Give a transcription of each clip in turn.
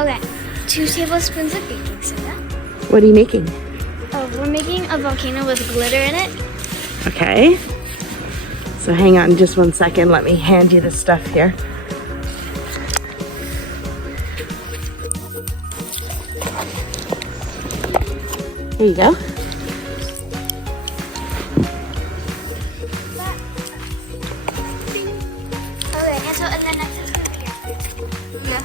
Okay, 2 tablespoons of baking soda. What are you making? Oh, we're making a volcano with glitter in it. Okay. So hang on just 1 second. Let me hand you the stuff here. Here you go. Okay, and so and then next is gonna be your yeah.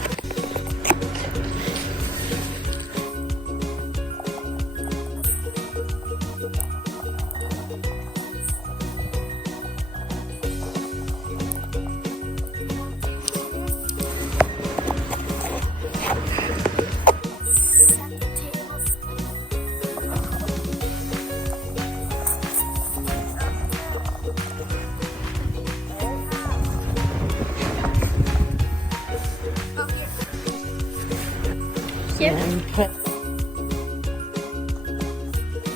Here. And put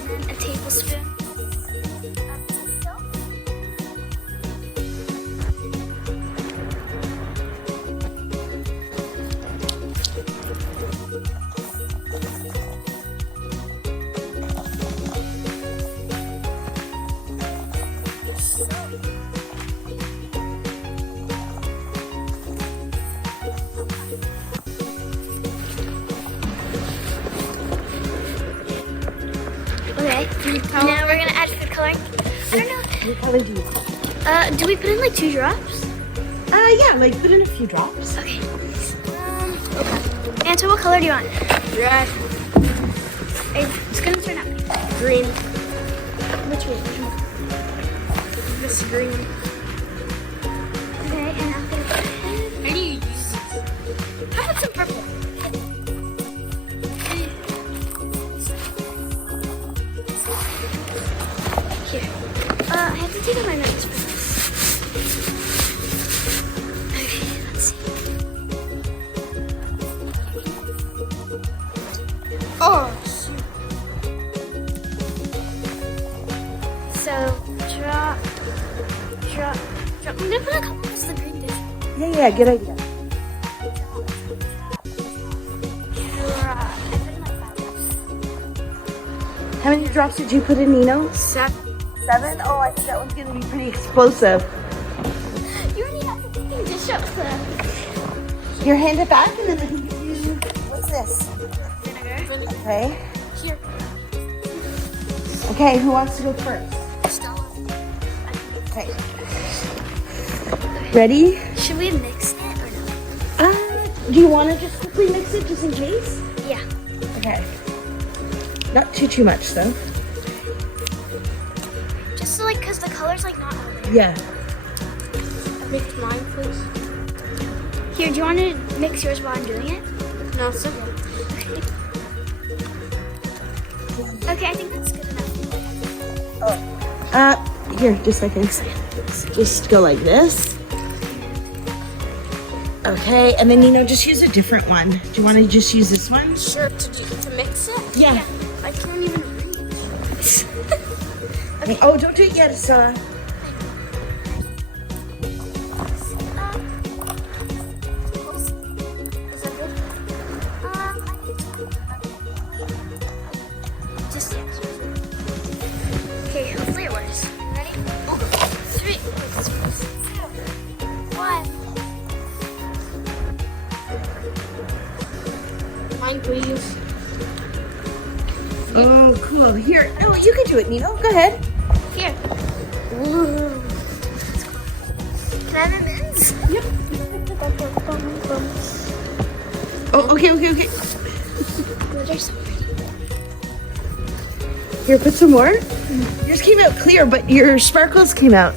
And a tablespoon of soap. Okay, now we're gonna add food coloring. I don't know. what color do you want? Do we put in like 2 drops? Yeah, like put in a few drops. Okay. And so what color do you want? Red. It's gonna turn out. Green. Which one? This green. Okay, and I'm gonna put in. How do you use this? How about some purple? Here. I have to take out my notes for this. Okay, let's see. Oh, So, drop. I'm gonna put a couple of the green dish. Yeah, good idea. Drop. I put in like 5 drops. How many drops did you put in, Nino? 7. 7? Oh, I think that one's gonna be pretty explosive. You already have the baking dish up there. Here, hand it back and then I can give you, what's this? Vinegar. Okay. Here. Okay, who wants to go first? Stella. Okay. Ready? Should we mix it or no? Do you want to just quickly mix it just in case? Yeah. Okay. Not too much though. Just so like, cause the color's like not all there. Yeah. Mix mine, please. Here, do you want to mix yours while I'm doing it? No, it's okay. Okay, I think that's good enough. Here, just a second. Just go like this. Okay, and then just use a different one. Do you want to just use this one? Sure, to mix it? Yeah. I can't even reach. Okay. Oh, don't do it yet, Estella. Is that good? Just yeah. Okay, hopefully it works. Ready? 3, 2, 1. Mine, please. Oh, cool. Here. Oh, you can do it, Nino. Go ahead. Here. Ooh. Can I have a mince? Yep. Oh, okay. Glitter's so pretty. Here, put some more. Yours came out clear, but your sparkles came out.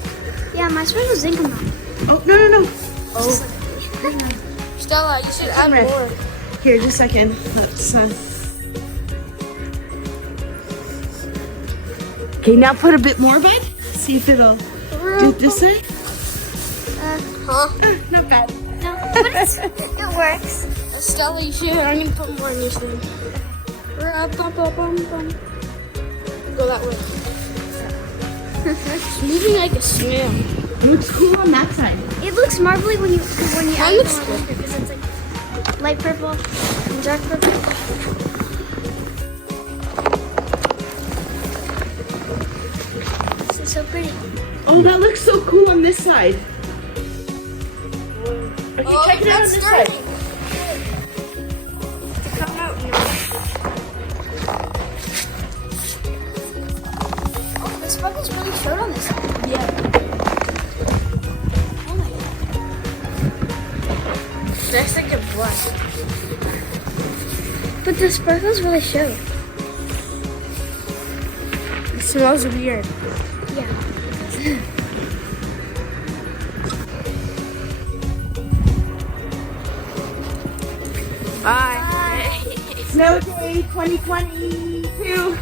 Yeah, my sparkles didn't come out. Oh, no. Oh. Stella, you should add red. more. Here, just a second. Let's, Okay, now put a bit more, bud. See if it'll do it this way. Huh? Not bad. No, but it works. Stella, you should. I'm gonna put more in your thing. Go that way. It's moving like a snail. It looks cool on that side. It looks marbly when you Mine add it looks on good. because it's like light purple and dark purple. This is so pretty. Oh, that looks so cool on this side. Okay, Oh, check it out on that's this dirty. side. Come out now. Oh, the sparkles really showed on this side. Yeah. Oh my god. That's like a black. But the sparkles really showed. It smells weird. Yeah. Bye. Snow Day 2022. Ew.